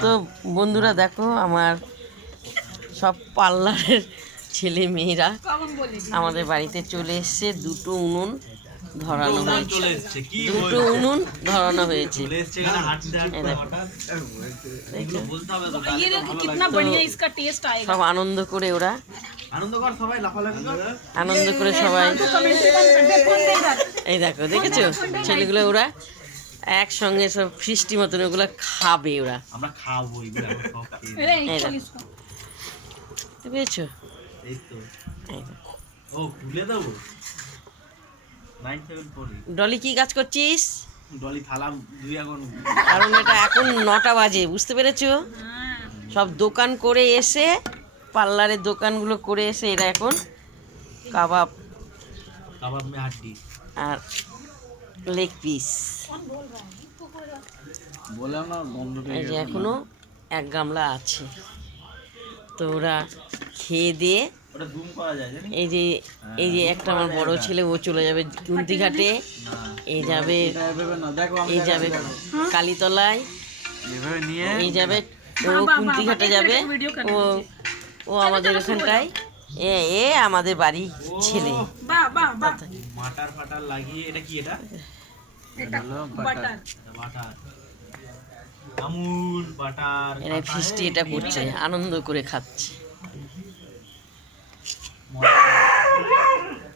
তো বন্ধুরা দেখো, আমার সব পার্লারের ছেলে মেয়েরা আমাদের বাড়িতে চলে এসছে। দুটো উনুন ধরানো হয়েছে, দুটো উনুন ধরানো হয়েছে। সব আনন্দ করে ওরা আনন্দ করে সবাই এই দেখো, দেখেছো ছেলেগুলো ওরা একসঙ্গে সব ফিস্টি মতন ওগুলো খাবে ওরা। আমরা খাবো পেয়েছো? ডলি কি কাজ করছিস? ডলি থালা দুই এখন, কারণ এটা এখন 9টা বাজে, বুঝতে পেরেছো? সব দোকান করে এসে, পার্লারের দোকানগুলো করে এসে এরা এখন কাবাব মে হাড্ডি আর লেগ পিস, বললাম না গন্ধ এই যে এখনো 1 গামলা আছে। তো ওরা খেয়ে দিয়ে ওটা জুম করা যায় জানি। এই যে একটা আমার বড় ছেলে, ও চলে যাবে কুন্তিঘাটে, এই যাবে কালীতলায়, এই যাবে ও কুন্তিঘাটে যাবে। ও আমাদের এখানটায় এ আমাদের বাড়ি ছেলে। মাটার ফাটার লাগিয়ে, এটা কি? এটা বাটার, আমুল বাটার। এরা ফিস্টি এটা করছে, আনন্দ করে খাচ্ছে।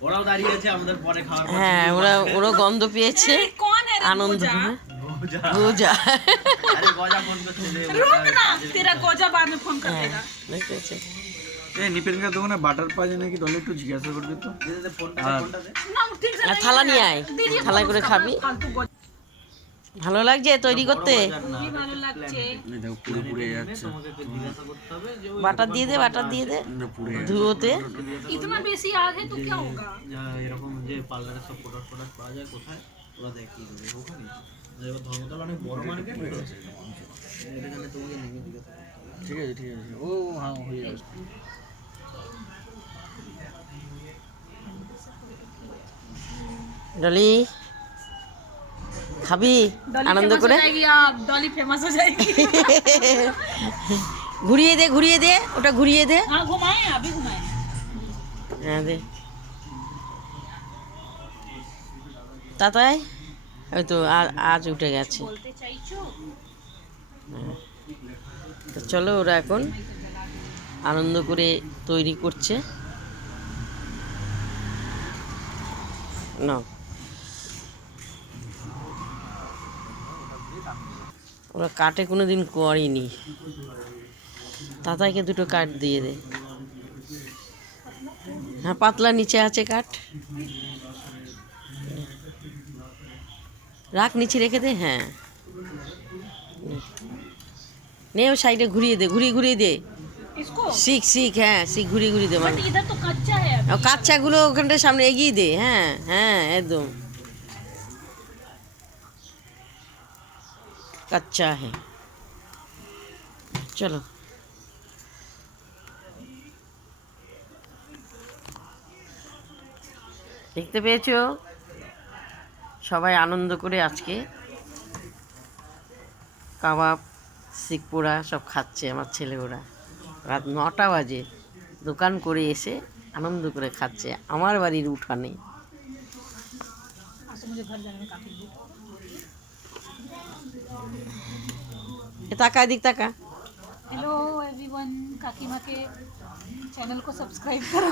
ওরাও দাঁড়িয়ে আছে আমাদের পরে খাওয়ার পর। হ্যাঁ, ওরা গন্ধ পেয়েছে, আনন্দ করে। গোজা, আরে গজা ফোন করছে রে, रुक ना तेरा गोजा बाद में फोन कर देगा। দেখতেছে এই নিপেনকার দোকানে বাটার পাওয়া যায় নাকি? ডলি একটু জিজ্ঞাসা করবি তো। দে ফোনটা দে। ना ठीक से আর থালা নিয়ে আয়, থালায় করে খাবি। फालतू गोजा ভালো লাগছে তৈরি করতে? भी ভালো লাগছে। এই দেখো পুরো পুড়ে যাচ্ছে। তোমাকে জিজ্ঞাসা করতে হবে যে ওই বাটার দিয়ে দে, বাটার দিয়ে দে পুড়ে ধুয়োতে। इतना बेसी आग है तो क्या होगा? এরকম যে পার্লারে সব প্রোডাক্ট পাওয়া যায় কোথায়, ওরা দেখিয়ে দেবে ওখানে। এবার ধর্মতলা অনেক বড় মার্কেট, এটা জানে তোমাকে নেমে জিজ্ঞাসা করতে হবে। ঠিক আছে ঠিক আছে। ও হ্যাঁ হয়ে যাবে। ডলি খাবি আনন্দ করে? डॉली फेमस हो जाएगी। ঘুরিয়ে দে ওটা, ঘুরিয়ে দে। हाँ घुमाए, अभी घुमाए। হ্যাঁ দে তাতাই, হয়তো আজ উঠে গেছে। बोलते चाइचू তো চলো, ওরা এখন আনন্দ করে তৈরি করছে। না, ওরা কাটে কোনো দিন করেনি। তাতাইকে দুটো কাঠ দিয়ে দে। হ্যাঁ, পাতলা নিচে আছে কাঠ, রাখ নিচে রেখে দে। হ্যাঁ নে, ও সাইডে ঘুরিয়ে দে, ঘুরিয়ে দে। इसको শিখ হ্যাঁ, ঘুরিয়ে দে। মানে इधर तो कच्चा है अभी। কাচ্চাগুলো ওখানটায় সামনে এগিয়ে দে। হ্যাঁ একদম কাচ্চা है। চলো, দেখতে পেয়েছো? সবাই আনন্দ করে আজকে কাবাব, শিকপোড়া সব খাচ্ছে আমার ছেলে। ওরা রাত 9টা বাজে দোকান করে এসে আনন্দ করে খাচ্ছে আমার বাড়ির উঠানে। आज तो मुझे घर जाने में काफी भूख। তাকা, এদিক তাকা। हेलो एवरीवन, काकीमा के चैनल को सब्सक्राइब करो।